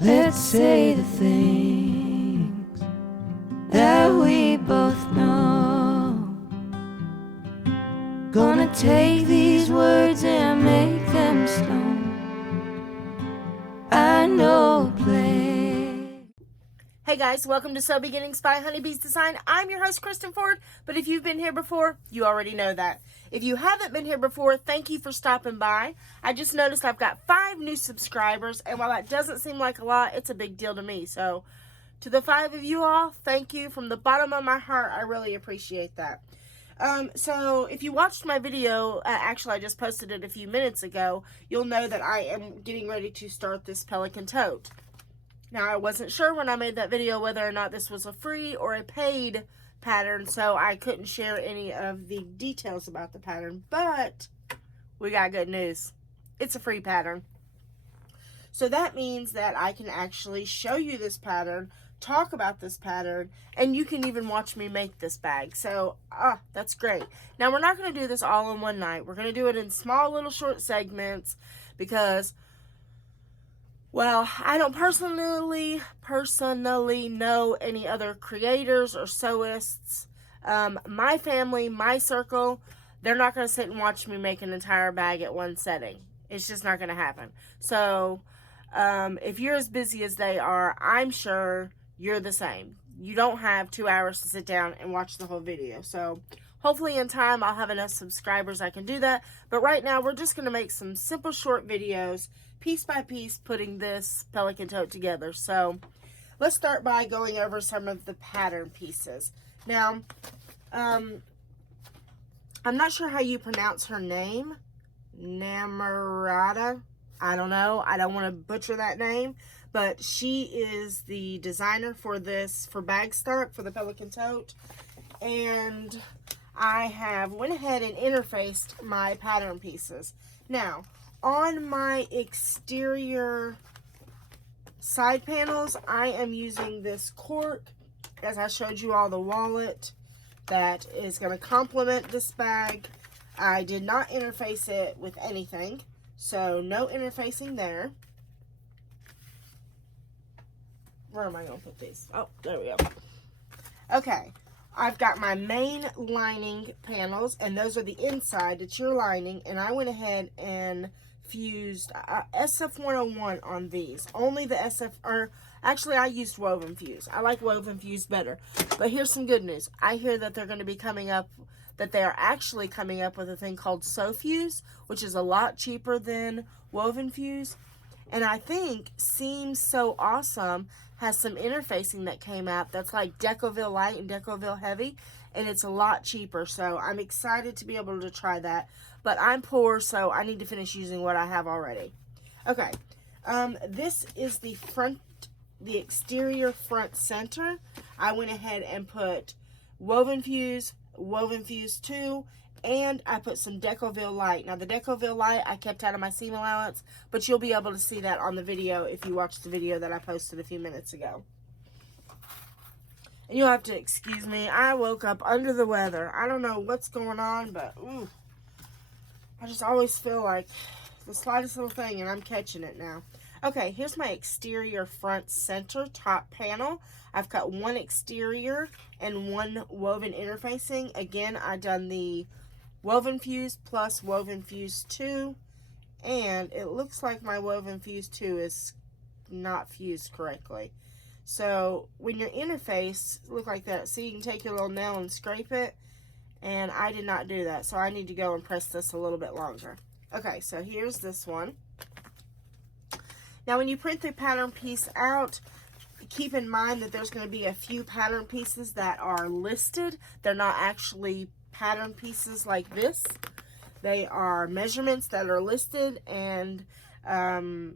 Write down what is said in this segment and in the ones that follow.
Let's say the things that we both know. Gonna take these words and make them stone. I know a place. Hey guys, welcome to Sew Beginnings by Honeybees Design. I'm your host, Kristen Ford, but if you've been here before, you already know that. If you haven't been here before, thank you for stopping by. I just noticed I've got 5 new subscribers, and while that doesn't seem like a lot, it's a big deal to me. So, to the 5 of you all, thank you from the bottom of my heart. I really appreciate that. So if you watched my video, actually I just posted it a few minutes ago, you'll know that I am getting ready to start this Pelican Tote. Now, I wasn't sure when I made that video whether or not this was a free or a paid pattern, so I couldn't share any of the details about the pattern, but we got good news. It's a free pattern. So that means that I can actually show you this pattern, talk about this pattern, and you can even watch me make this bag. So, that's great. Now, we're not going to do this all in one night. We're going to do it in small little short segments because, well, I don't personally know any other creators or sewists. My family, my circle, they're not going to sit and watch me make an entire bag at one setting. It's just not going to happen. So, if you're as busy as they are, I'm sure you're the same. You don't have 2 hours to sit down and watch the whole video. So, hopefully in time I'll have enough subscribers I can do that. But right now we're just going to make some simple short videos, piece by piece, putting this Pelican Tote together. So, let's start by going over some of the pattern pieces. Now, I'm not sure how you pronounce her name. Namarata. I don't know. I don't want to butcher that name. But she is the designer for this, for bag stock, for the Pelican Tote. And I have went ahead and interfaced my pattern pieces. Now, on my exterior side panels, I am using this cork, as I showed you all the wallet, that is going to complement this bag. I did not interface it with anything, so no interfacing there. Where am I going to put these? Oh, there we go. Okay, I've got my main lining panels, and those are the inside, it's your lining, and I went ahead and fused SF101 on these. Only the SF, or actually I used woven fuse. I like woven fuse better. But here's some good news. I hear that they're going to be coming up, that they are actually coming up with a thing called Sew Fuse, which is a lot cheaper than woven fuse. And I think Seam Sew Awesome has some interfacing that came out that's like Decoville Light and Decoville Heavy, and it's a lot cheaper. So I'm excited to be able to try that. But I'm poor, so I need to finish using what I have already. Okay, this is the front, the exterior front center. I went ahead and put woven fuse 2, and I put some Decoville Light. Now, the Decoville Light I kept out of my seam allowance, but you'll be able to see that on the video if you watch the video that I posted a few minutes ago. And you'll have to excuse me. I woke up under the weather. I don't know what's going on, but ooh, I just always feel like the slightest little thing, and I'm catching it now. Okay, here's my exterior front center top panel. I've got one exterior and one woven interfacing. Again, I've done the woven fuse plus woven fuse 2, and it looks like my woven fuse 2 is not fused correctly. So when your interface look like that, see, you can take your little nail and scrape it, and I did not do that, so I need to go and press this a little bit longer. Okay, so here's this one. Now when you print the pattern piece out, keep in mind that there's going to be a few pattern pieces that are listed. They're not actually pattern pieces like this. They are measurements that are listed, and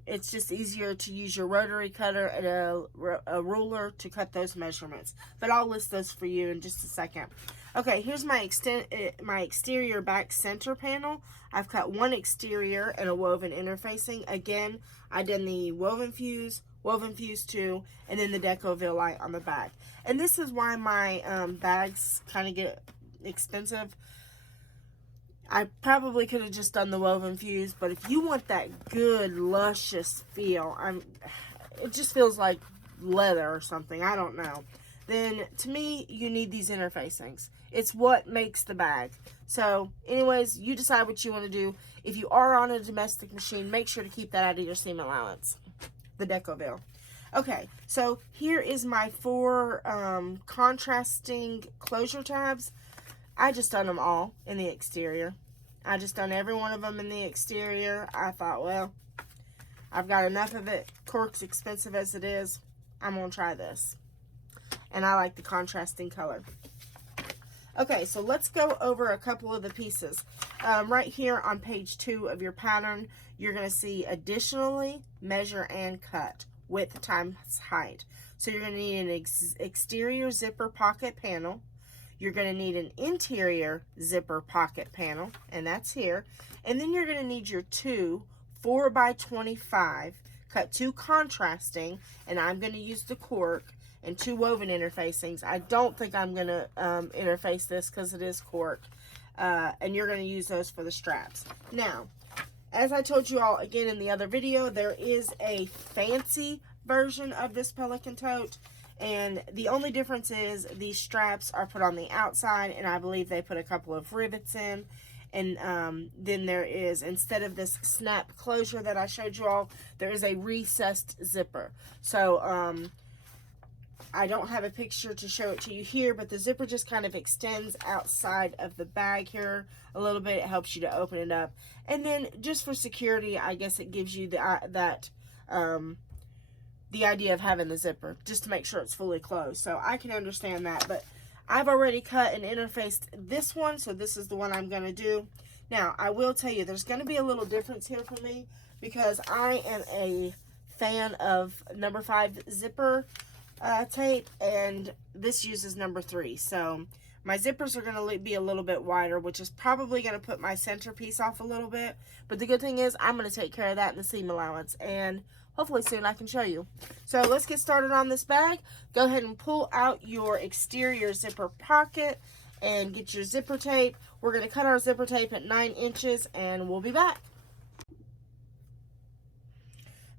it's just easier to use your rotary cutter and a ruler to cut those measurements. But I'll list those for you in just a second. Okay, here's my exterior back center panel. I've cut one exterior and a woven interfacing. Again, I did the woven fuse 2, and then the Decoville Light on the back. And this is why my bags kind of get expensive. I probably could have just done the woven fuse, but if you want that good, luscious feel, it just feels like leather or something, I don't know, then to me, you need these interfacings. It's what makes the bag. So anyways, you decide what you want to do. If you are on a domestic machine, make sure to keep that out of your seam allowance, the Decoville. Okay, so here is my 4 contrasting closure tabs. I just done them all in the exterior. I just done every one of them in the exterior. I thought, well, I've got enough of it. Cork's expensive as it is. I'm going to try this. And I like the contrasting color. Okay, so let's go over a couple of the pieces. Right here on page 2 of your pattern, you're going to see additionally, measure and cut, width times height. So you're going to need an exterior zipper pocket panel. You're going to need an interior zipper pocket panel, and that's here. And then you're going to need your 2 4x25, cut 2 contrasting, and I'm going to use the cork, and 2 woven interfacings. I don't think I'm going to interface this because it is cork. And you're going to use those for the straps. Now, as I told you all again in the other video, there is a fancy version of this Pelican tote. And the only difference is these straps are put on the outside, and I believe they put a couple of rivets in. And then there is, instead of this snap closure that I showed you all, there is a recessed zipper. So, I don't have a picture to show it to you here, but the zipper just kind of extends outside of the bag here a little bit. It helps you to open it up. And then just for security, I guess it gives you the idea of having the zipper, just to make sure it's fully closed. So I can understand that, but I've already cut and interfaced this one, so this is the one I'm going to do. Now, I will tell you, there's going to be a little difference here for me, because I am a fan of number 5 zipper tape, and this uses number 3. So my zippers are going to be a little bit wider, which is probably going to put my centerpiece off a little bit. But the good thing is I'm going to take care of that in the seam allowance, and hopefully soon I can show you. So let's get started on this bag. Go ahead and pull out your exterior zipper pocket and get your zipper tape. We're going to cut our zipper tape at 9 inches, and we'll be back.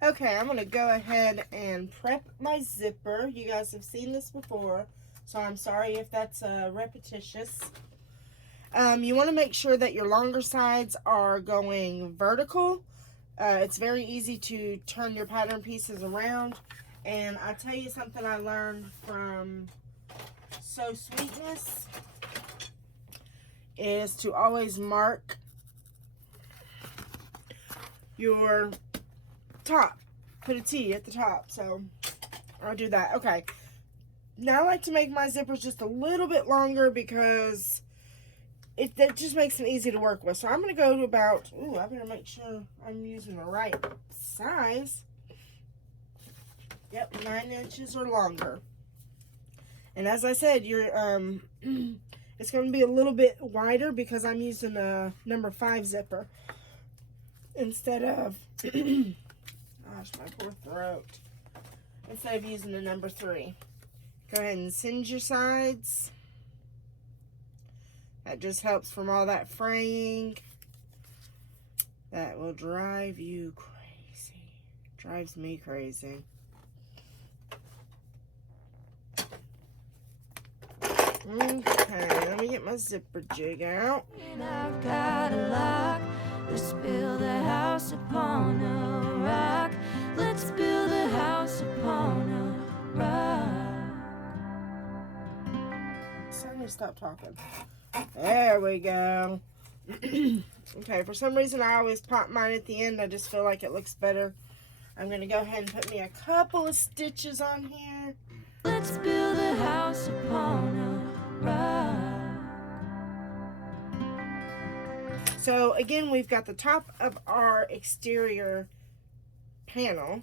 Okay, I'm going to go ahead and prep my zipper. You guys have seen this before, so I'm sorry if that's repetitious. You want to make sure that your longer sides are going vertical. It's very easy to turn your pattern pieces around. And I'll tell you something I learned from Sew Sweetness is to always mark your top. Put a T at the top. So I'll do that. Okay. Now I like to make my zippers just a little bit longer because that just makes them easy to work with. So I'm going to go to about, I better make sure I'm using the right size. Yep, 9 inches or longer. And as I said, you're it's going to be a little bit wider because I'm using a number 5 zipper instead of, gosh, my poor throat. Instead of using the number 3. Go ahead and singe your sides. That just helps from all that fraying. That will drive you crazy. Drives me crazy. Okay, let me get my zipper jig out. And I've got a lock. Let's build a house upon a rock. Let's build a house upon a rock. So I need to stop talking. There we go. Okay, for some reason I always pop mine at the end. I just feel like it looks better. I'm going to go ahead and put me a couple of stitches on here. Let's build a house upon a rock. So again, we've got the top of our exterior panel,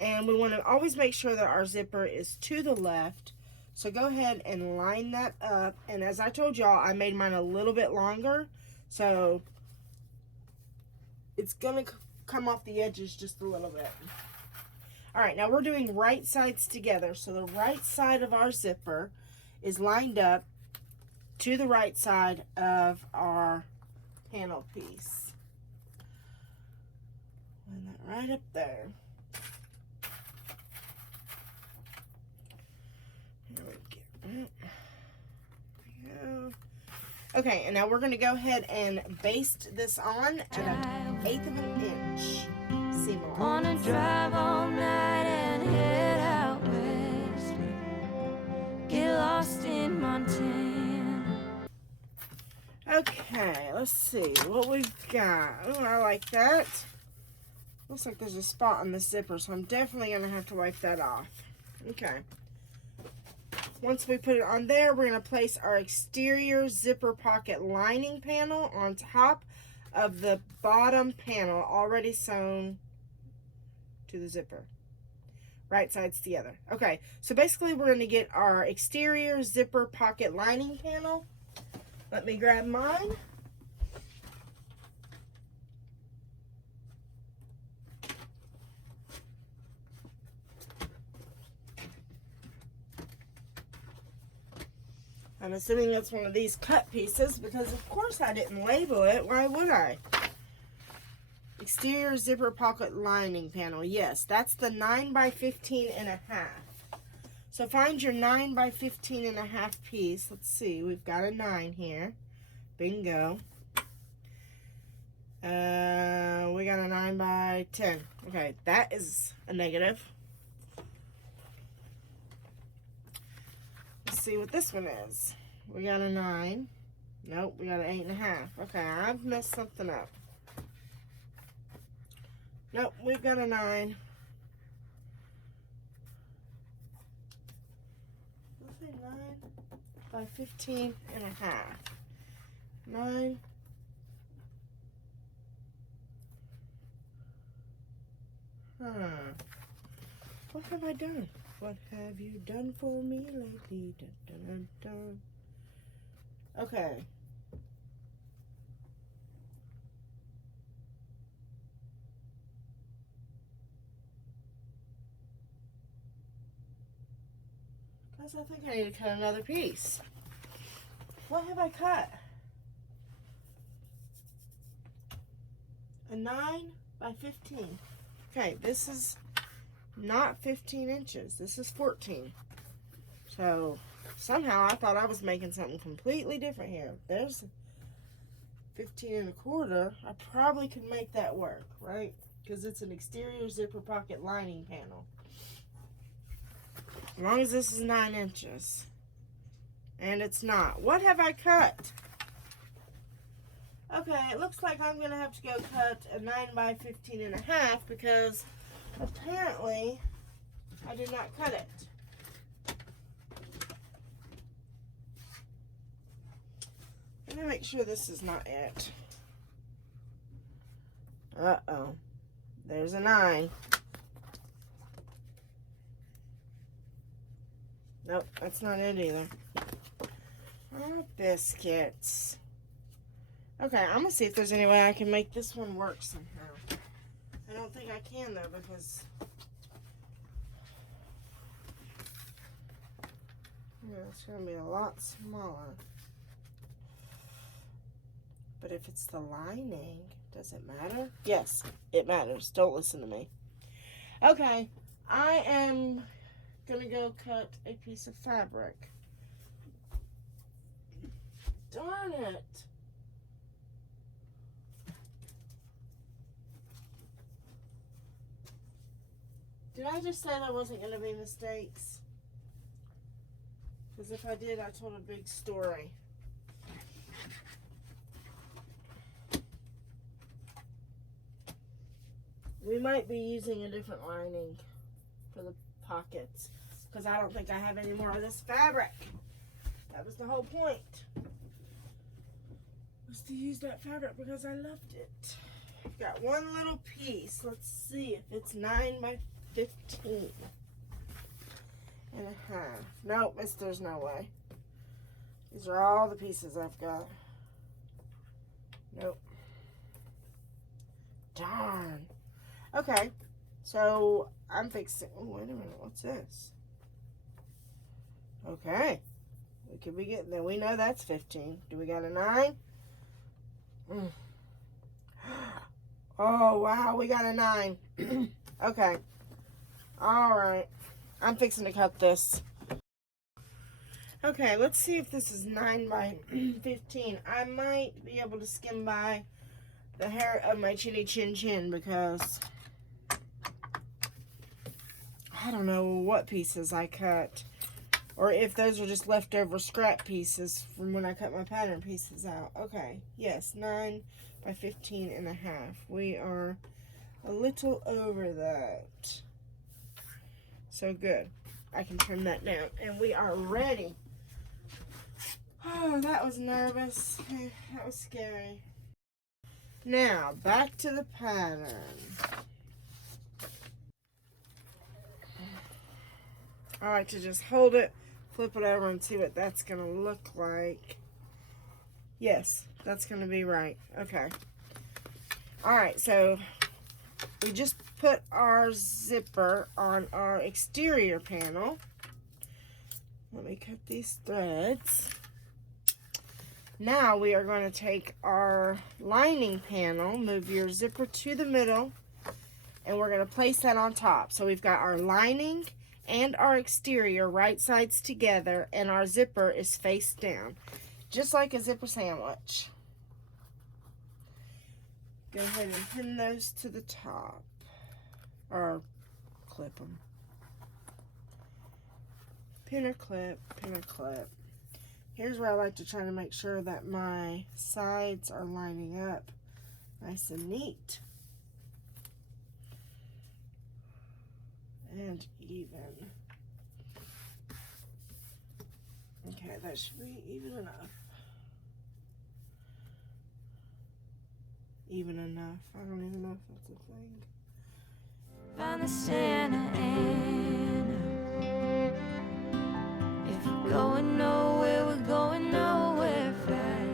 and we want to always make sure that our zipper is to the left. So go ahead and line that up. And as I told y'all, I made mine a little bit longer, so it's gonna come off the edges just a little bit. All right, now we're doing right sides together. So the right side of our zipper is lined up to the right side of our panel piece. Line that right up there. Okay, and now we're going to go ahead and baste this on at an 1/8 of an inch seam along. Wanna drive all night and head out west. Get lost in Montana. Okay, let's see what we've got. Oh, I like that. Looks like there's a spot on the zipper, so I'm definitely going to have to wipe that off. Okay. Once we put it on there, we're going to place our exterior zipper pocket lining panel on top of the bottom panel already sewn to the zipper. Right sides together. Okay, so basically we're going to get our exterior zipper pocket lining panel. Let me grab mine. I'm assuming that's one of these cut pieces because of course I didn't label it. Why would I? Exterior zipper pocket lining panel. Yes, that's the 9 by 15.5. So find your 9 by 15.5 piece. Let's see. We've got a 9 here. Bingo. We got a 9 by 10. Okay, that is a negative. Let's see what this one is. We got a 9. Nope, we got an 8.5. Okay, I've messed something up. Nope, we've got a 9. Let's say 9 by 15.5. 9. What have I done? What have you done for me lately? Dun, dun, dun, dun. Okay. Guys, I think I need to cut another piece. What have I cut? A 9 by 15. Okay, this is not 15 inches. This is 14. So somehow I thought I was making something completely different here. There's 15.25. I probably could make that work, right? Because it's an exterior zipper pocket lining panel. As long as this is 9 inches. And it's not. What have I cut? Okay, it looks like I'm going to have to go cut a 9 by 15.5 because apparently I did not cut it. Let me make sure this is not it. Uh-oh. There's a 9. Nope, that's not it either. Oh, biscuits. Okay, I'm gonna see if there's any way I can make this one work somehow. I don't think I can though because it's gonna be a lot smaller. But if it's the lining, does it matter? Yes, it matters. Don't listen to me. Okay, I am gonna go cut a piece of fabric. Darn it. Did I just say there wasn't going to be mistakes? Because if I did, I told a big story. We might be using a different lining for the pockets. Because I don't think I have any more of this fabric. That was the whole point. Was to use that fabric because I loved it. I've got one little piece. Let's see if it's 9 by 15.5. Nope, there's no way. These are all the pieces I've got. Nope. Darn. Okay, so I'm fixing. Oh, wait a minute. What's this? Okay. We could be getting there. We know that's 15. Do we got a 9? Oh, wow. We got a 9. Okay. All right. I'm fixing to cut this. Okay, let's see if this is 9 by 15. I might be able to skim by the hair of my chinny chin chin because I don't know what pieces I cut, or if those are just leftover scrap pieces from when I cut my pattern pieces out. Okay, yes, 9 by 15 and a half. We are a little over that. So good. I can trim that down, and we are ready. Oh, that was nervous. That was scary. Now, back to the pattern. I like to just hold it, flip it over, and see what that's going to look like. Yes, that's going to be right. Okay. Alright, so we just put our zipper on our exterior panel. Let me cut these threads. Now we are going to take our lining panel, move your zipper to the middle, and we're going to place that on top. So we've got our lining and our exterior right sides together, and our zipper is face down, just like a zipper sandwich. Go ahead and pin those to the top, or clip them. Pin or clip, pin or clip. Here's where I like to try to make sure that my sides are lining up nice and neat and even. Okay, that should be even enough. Even enough. I don't even know if that's a thing. Find the Santa Ana. If we're going nowhere, we're going nowhere fast.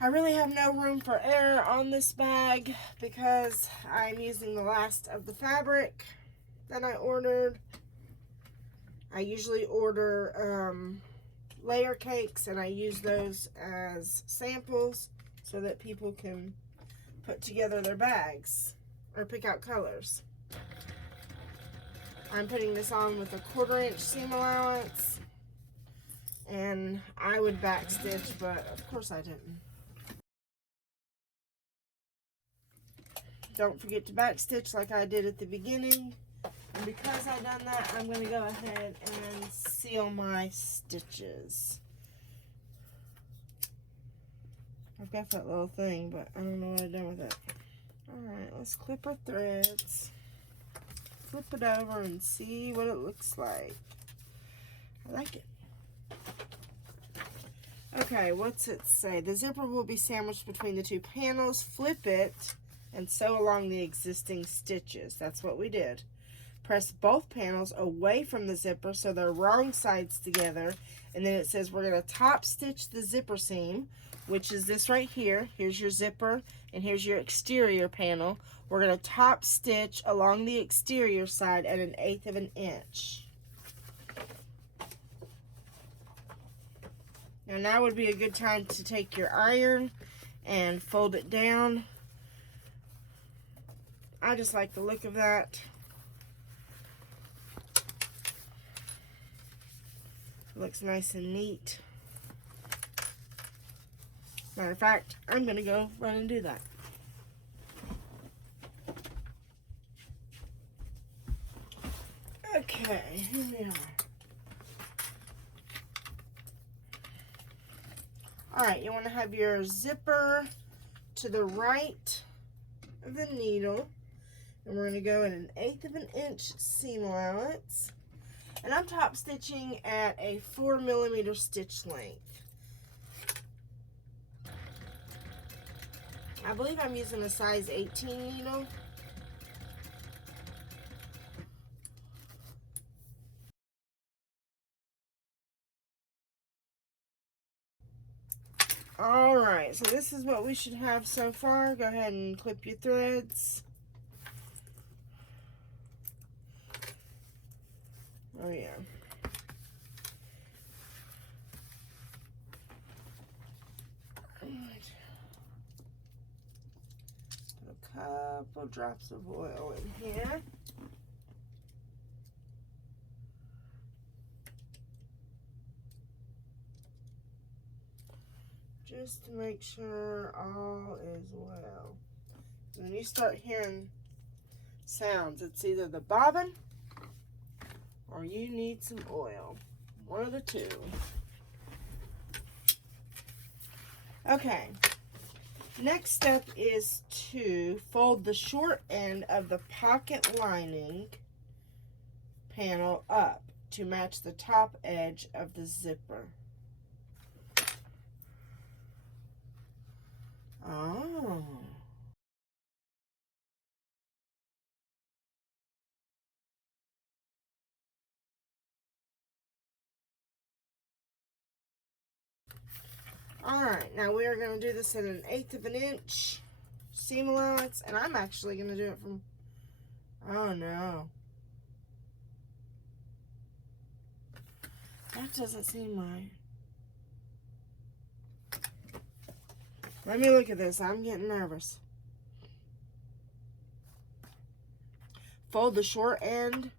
I really have no room for error on this bag because I'm using the last of the fabric that I ordered. I usually order layer cakes, and I use those as samples so that people can put together their bags or pick out colors. I'm putting this on with a 1/4 inch seam allowance, and I would backstitch, but of course I didn't. Don't forget to backstitch like I did at the beginning. And because I've done that, I'm going to go ahead and seal my stitches. I've got that little thing, but I don't know what I've done with it. Alright, let's clip our threads. Flip it over and see what it looks like. I like it. Okay, what's it say? The zipper will be sandwiched between the two panels. Flip it and sew along the existing stitches. That's what we did. Press both panels away from the zipper so they're wrong sides together. And then it says we're going to top stitch the zipper seam, which is this right here. Here's your zipper and here's your exterior panel. We're going to top stitch along the exterior side at 1/8 of an inch. And now would be a good time to take your iron and fold it down. I just like the look of that. It looks nice and neat. Matter of fact, I'm going to go run and do that. Okay, here we are. Alright, you want to have your zipper to the right of the needle. And we're going to go at 1/8 of an inch seam allowance. And I'm top stitching at a 4mm stitch length. I believe I'm using a size 18 needle. Alright, so this is what we should have so far. Go ahead and clip your threads. Oh yeah. Alright. Put a couple drops of oil in here. just to make sure all is well. And then you start hearing sounds. It's either the bobbin or you need some oil. One of the two. Okay. Next step is to fold the short end of the pocket lining panel up to match the top edge of the zipper. Oh. Alright, now we are going to do this at 1/8 of an inch seam allowance, and I'm actually going to do it from, oh no. That doesn't seem right. Let me look at this. I'm getting nervous. Fold the short end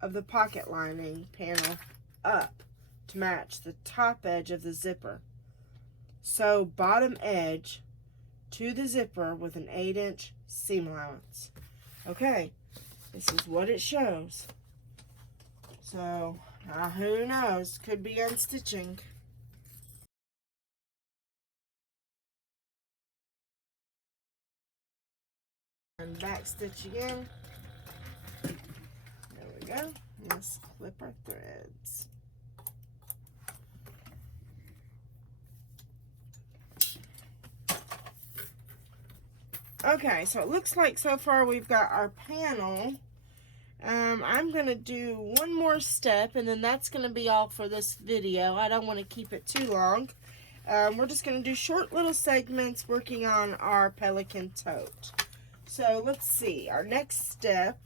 of the pocket lining panel up to match the top edge of the zipper. Sew bottom edge to the zipper with an 8-inch seam allowance. Okay, this is what it shows. So, who knows? Could be unstitching. And back stitch again. There we go. Let's clip our threads. Okay, so it looks like so far we've got our panel. I'm going to do one more step, and then that's going to be all for this video. I don't want to keep it too long. We're just going to do short little segments working on our Pelican tote. So let's see. Our next step,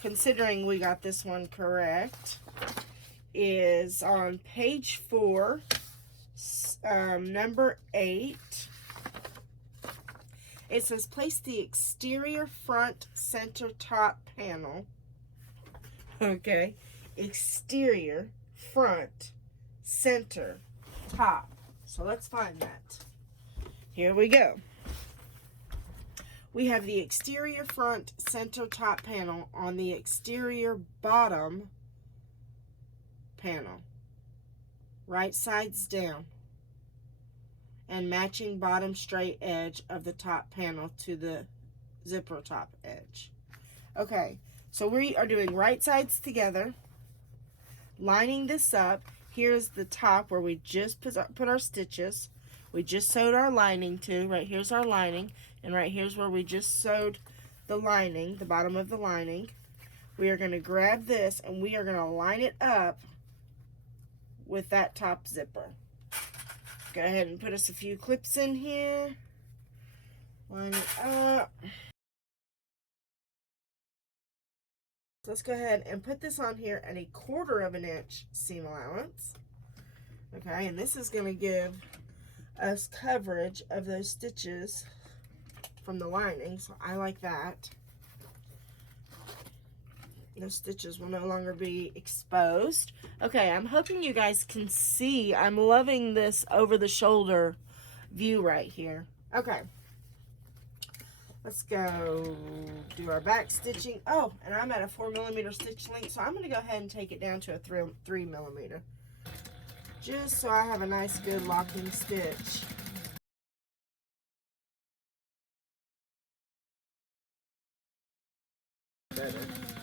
considering we got this one correct, is on page 4, number 8. It says place the exterior front center top panel. Okay, exterior front center top. So let's find that. Here we go. We have the exterior front center top panel on the exterior bottom panel. Right sides down. And matching bottom straight edge of the top panel to the zipper top edge. Okay, so we are doing right sides together, lining this up. Here's the top where we just put our stitches. We just sewed our lining to. Right here's our lining, and right here's where we just sewed the lining, the bottom of the lining. We are going to grab this and we are going to line it up with that top zipper. Go ahead and put us a few clips in here. Line it up. Let's go ahead and put this on here at 1/4 of an inch seam allowance. Okay, and this is going to give us coverage of those stitches from the lining, so I like that. Those stitches will no longer be exposed. Okay, I'm hoping you guys can see. I'm loving this over the shoulder view right here. Okay, let's go do our back stitching. Oh, and I'm at a 4mm stitch length, so I'm going to go ahead and take it down to a 3mm. Just so I have a nice good locking stitch.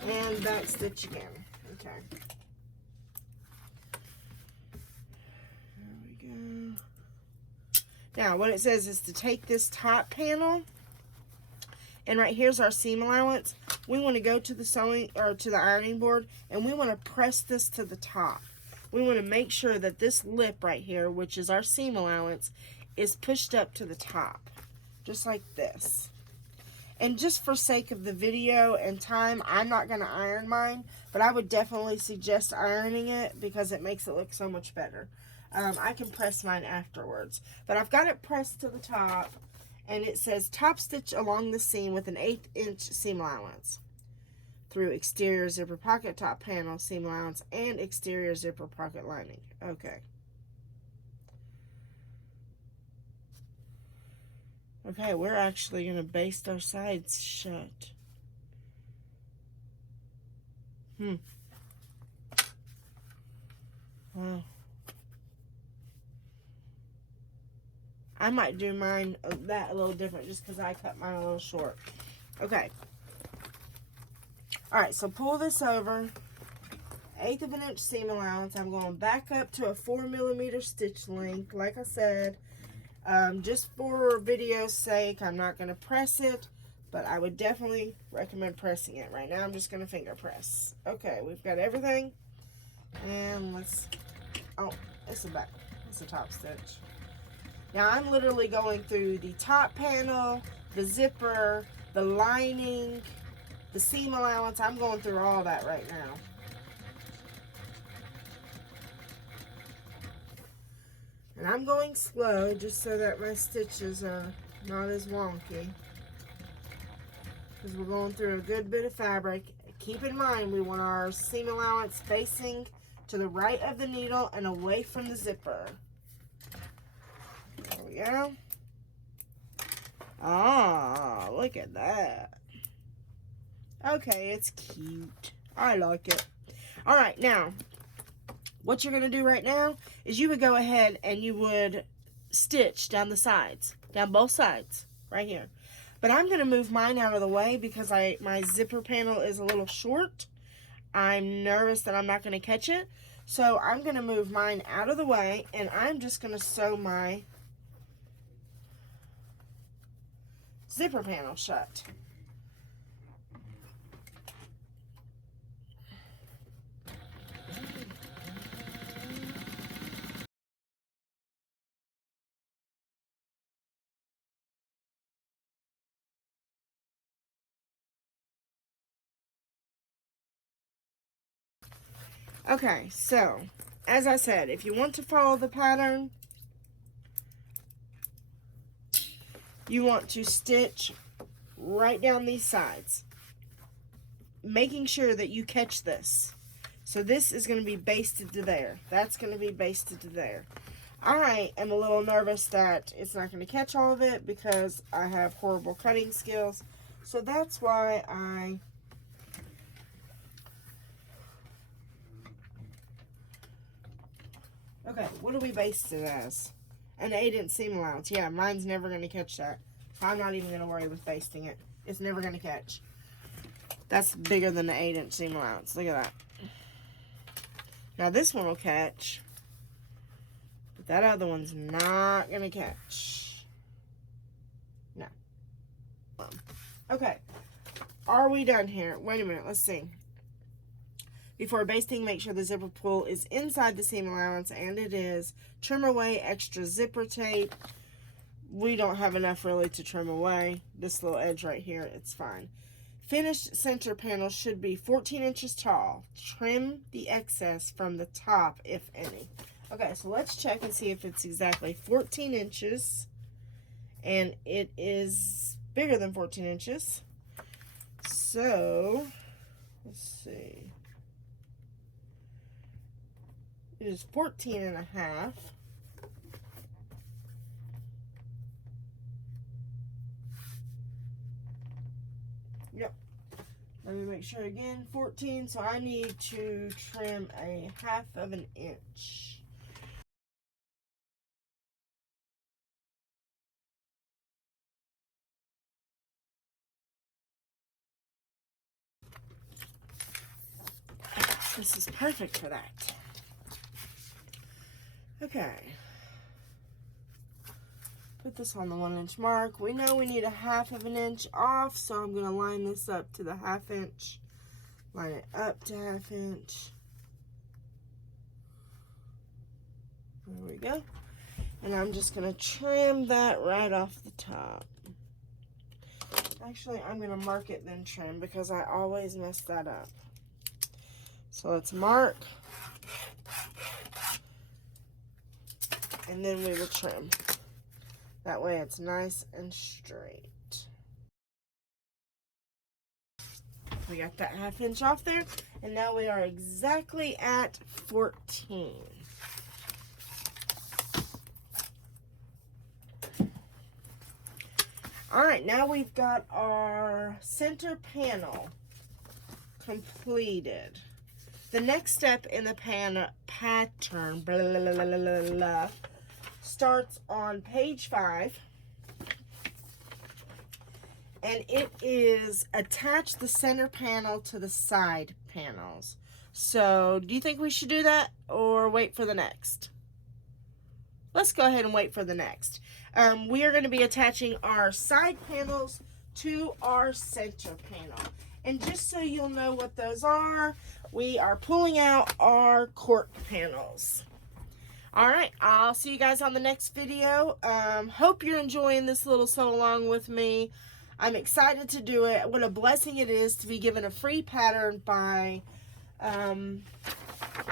And back stitch again. Okay. There we go. Now, what it says is to take this top panel, and right here's our seam allowance. We want to go to the sewing or to the ironing board, and we want to press this to the top. We want to make sure that this lip right here, which is our seam allowance, is pushed up to the top, just like this. And just for sake of the video and time, I'm not going to iron mine, but I would definitely suggest ironing it because it makes it look so much better. I can press mine afterwards, but I've got it pressed to the top, and it says top stitch along the seam with an 1/8 inch seam allowance through exterior zipper pocket top panel seam allowance and exterior zipper pocket lining. Okay. Okay, we're actually going to baste our sides shut. Wow. I might do mine that a little different just because I cut mine a little short. Okay. Alright, so pull this over. 1/8 of an inch seam allowance. I'm going back up to a 4mm stitch length. Like I said, just for video's sake, I'm not going to press it, but I would definitely recommend pressing it. Right now, I'm just going to finger press. Okay, we've got everything. And let's, oh, it's the back. It's the top stitch. Now, I'm literally going through the top panel, the zipper, the lining, the seam allowance. I'm going through all that right now. And I'm going slow just so that my stitches are not as wonky. Because we're going through a good bit of fabric. Keep in mind, we want our seam allowance facing to the right of the needle and away from the zipper. There we go. Ah, look at that. Okay, it's cute. I like it. All right, now, what you're going to do right now is you would go ahead and you would stitch down the sides, down both sides, right here. But I'm going to move mine out of the way because my zipper panel is a little short. I'm nervous that I'm not going to catch it. So I'm going to move mine out of the way, and I'm just going to sew my zipper panel shut. Okay, so as I said, if you want to follow the pattern, you want to stitch right down these sides, making sure that you catch this. So this is going to be basted to there. That's going to be basted to there. I am a little nervous that it's not going to catch all of it because I have horrible cutting skills. So that's why okay, what do we baste it as? An 1/8" seam allowance. Yeah, mine's never going to catch that. So I'm not even going to worry with basting it. It's never going to catch. That's bigger than the 1/8" seam allowance. Look at that. Now this one will catch. But that other one's not going to catch. No. Okay. Are we done here? Wait a minute. Let's see. Before basting, make sure the zipper pull is inside the seam allowance, and it is. Trim away extra zipper tape. We don't have enough really to trim away. This little edge right here, it's fine. Finished center panel should be 14 inches tall. Trim the excess from the top, if any. Okay, so let's check and see if it's exactly 14 inches. And it is bigger than 14 inches. So, let's see. It is 14.5. Yep. Let me make sure again. 14. So I need to trim a 1/2 inch. This is perfect for that. Okay. Put this on the 1 inch mark. We know we need a 1/2 inch off, so I'm going to line this up to the 1/2 inch. Line it up to 1/2 inch. There we go. And I'm just going to trim that right off the top. Actually, I'm going to mark it then trim because I always mess that up. So let's mark. And then we will trim. That way it's nice and straight. We got that 1/2 inch off there. And now we are exactly at 14. All right, now we've got our center panel completed. The next step in the pattern blah, blah, blah, blah, blah, blah, starts on page 5. And it is attach the center panel to the side panels. So, do you think we should do that or wait for the next? Let's go ahead and wait for the next. We are going to be attaching our side panels to our center panel. And just so you'll know what those are, we are pulling out our cork panels. Alright, I'll see you guys on the next video. Hope you're enjoying this little sew along with me. I'm excited to do it. What a blessing it is to be given a free pattern by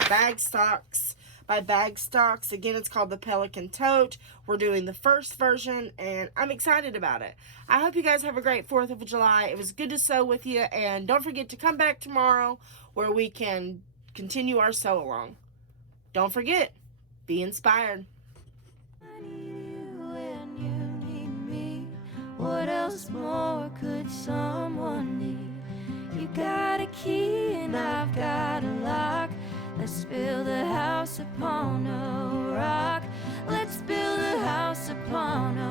Bag Stocks. Again, it's called the Pelican Tote. We're doing the first version, and I'm excited about it. I hope you guys have a great 4th of July. It was good to sew with you, and don't forget to come back tomorrow where we can continue our sew along. Don't forget, be inspired. I need you and you need me. What else more could someone need? You got a key and I've got a lock. Let's build a house upon a rock. Let's build a house upon a